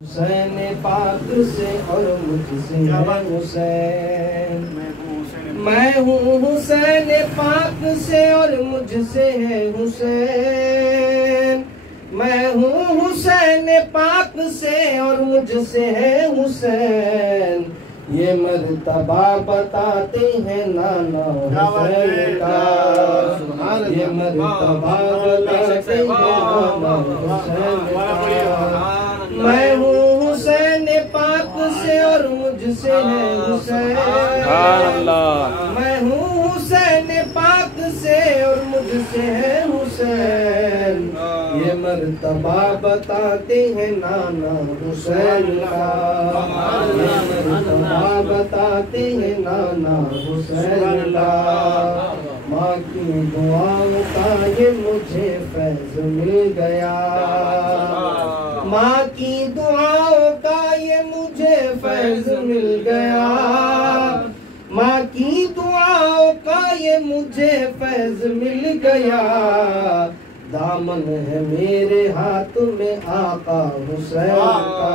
हुसैन पाक से और मुझसे है हुसैन। मैं हूँ हुसैन पाक से और मुझसे है हुसैन। मैं हूँ हुसैन पाक से और मुझसे है हुसैन। ये मर्तबा बताते हैं नाना हुसैन का। ये मर्तबा बताते हैं नाना हुसैन का। मैं हूँ हुसैन पाक से और मुझसे है हुसैन। मैं हूँ हुसैन पाक से और मुझसे है हुसैन। ये मर्तबा बताते हैं नाना हुसैन का। ये मर्तबा बताते हैं नाना हुसैन का। माँ की दुआओं का ये मुझे फैज़ मिल गया। माँ की दुआओं का ये मुझे फैज़ मिल गया। माँ की दुआओं का ये मुझे फैज़ मिल गया। दामन है मेरे हाथ में आका हुसैन का।